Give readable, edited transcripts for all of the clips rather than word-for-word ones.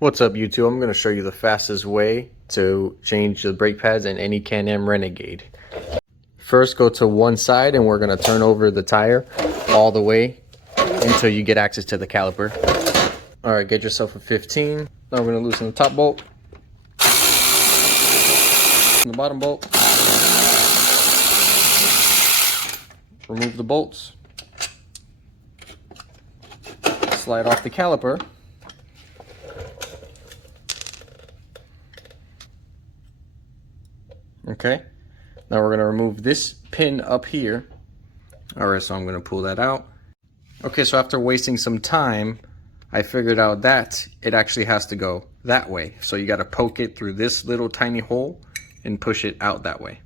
What's up YouTube? I'm going to show you the fastest way to change the brake pads in any Can-Am Renegade. First, go to one side and we're going to turn over the tire all the way until you get access to the caliper. Alright, get yourself a 15. Now we're going to loosen the top bolt and the bottom bolt. Remove the bolts. Slide off the caliper. Okay, now we're going to remove this pin up here. Alright, so I'm going to pull that out. Okay, so after wasting some time, I figured out that it actually has to go that way. So you got to poke it through this little tiny hole and push it out that way.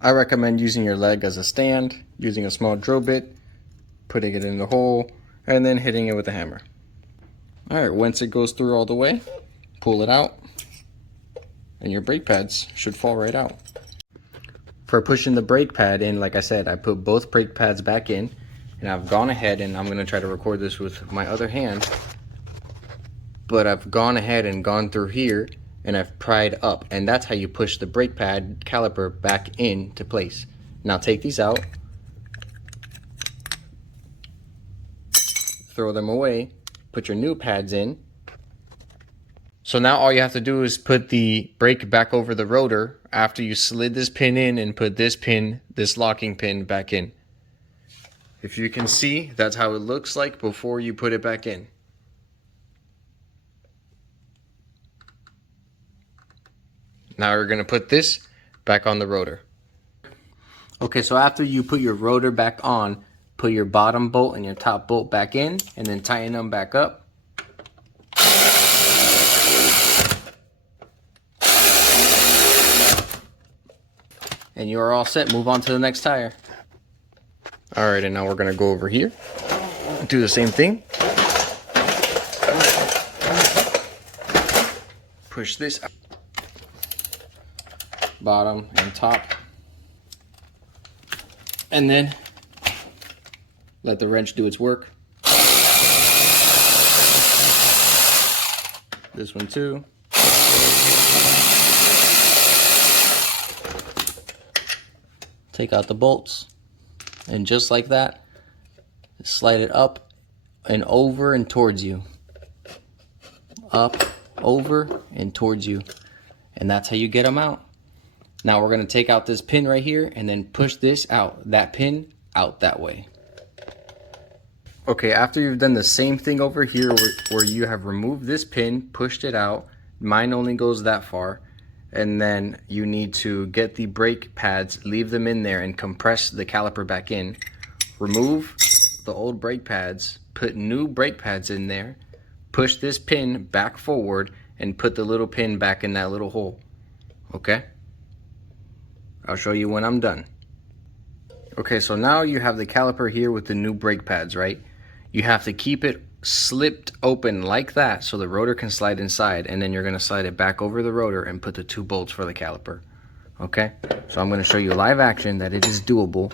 I recommend using your leg as a stand, using a small drill bit, putting it in the hole, and then hitting it with a hammer. Alright, once it goes through all the way, pull it out, and your brake pads should fall right out. For pushing the brake pad in, like I said, I put both brake pads back in, and I've gone ahead, and I'm going to try to record this with my other hand, but I've gone ahead and gone through here, and I've pried up, and that's how you push the brake pad caliper back into place. Now take these out, throw them away, put your new pads in. So now all you have to do is put the brake back over the rotor after you slid this pin in and put this pin, this locking pin, back in. If you can see, that's how it looks like before you put it back in. Now we're going to put this back on the rotor. Okay, so after you put your rotor back on, put your bottom bolt and your top bolt back in and then tighten them back up. And you are all set. Move on to the next tire. Alright, and now we're going to go over here. Do the same thing. Push this out. Bottom and top. And then let the wrench do its work. This one too. Take out the bolts, and just like that, slide it up and over and towards you. Up, over, and towards you. And that's how you get them out. Now we're going to take out this pin right here and then push this out, that pin out that way. Okay, after you've done the same thing over here where you have removed this pin, pushed it out, mine only goes that far. And then you need to get the brake pads, leave them in there, and compress the caliper back in. Remove the old brake pads, put new brake pads in there, push this pin back forward, and put the little pin back in that little hole. Okay? I'll show you when I'm done. Okay, so now you have the caliper here with the new brake pads, right? You have to keep it slipped open like that so the rotor can slide inside, and then you're going to slide it back over the rotor and put the two bolts for the caliper. Okay, so I'm going to show you live action that it is doable,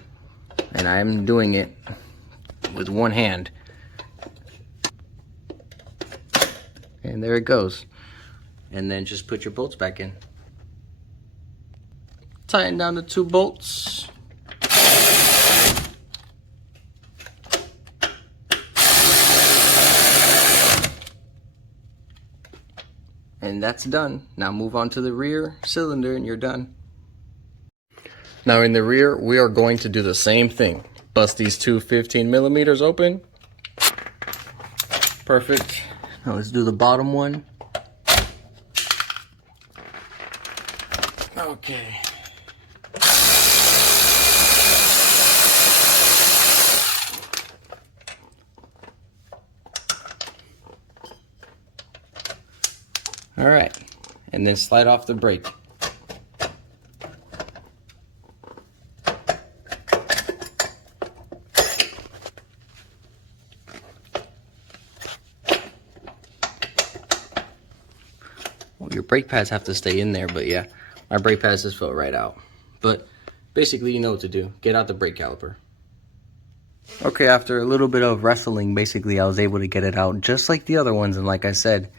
and I am doing it with one hand, and there it goes. And then just put your bolts back in, tighten down the two bolts. And that's done. Now move on to the rear cylinder and you're done. Now in the rear, we are going to do the same thing. Bust these two 15 millimeters open. Perfect. Now let's do the bottom one. Okay. All right, and then slide off the brake. Well, your brake pads have to stay in there, but yeah, my brake pads just fell right out. But basically, you know what to do. Get out the brake caliper. Okay, after a little bit of wrestling, basically I was able to get it out just like the other ones, and like I said,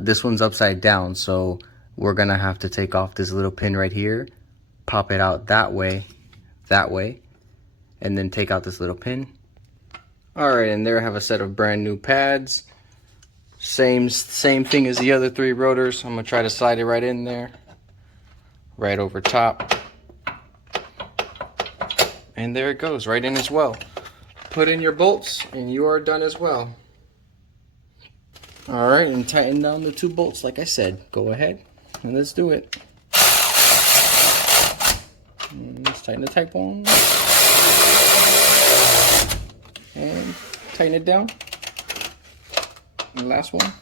This one's upside down, so we're gonna have to take off this little pin right here, pop it out that way, and then take out this little pin. Alright, and there I have a set of brand new pads. Same thing as the other 3 rotors. I'm gonna try to slide it right in there, right over top. And there it goes, right in as well. Put in your bolts and you are done as well. Alright, and tighten down the 2 bolts like I said. Go ahead and let's do it. Let's tighten the type 1. And tighten it down. And the last one.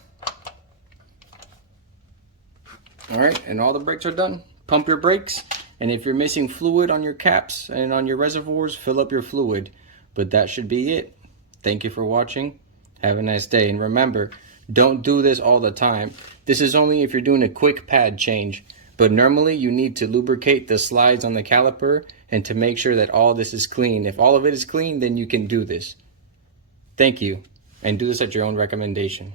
Alright, and all the brakes are done. Pump your brakes, and if you're missing fluid on your caps and on your reservoirs, fill up your fluid. But that should be it. Thank you for watching. Have a nice day, and remember, don't do this all the time. This is only if you're doing a quick pad change, but normally you need to lubricate the slides on the caliper and to make sure that all this is clean. If all of it is clean, then you can do this. Thank you, and do this at your own recommendation.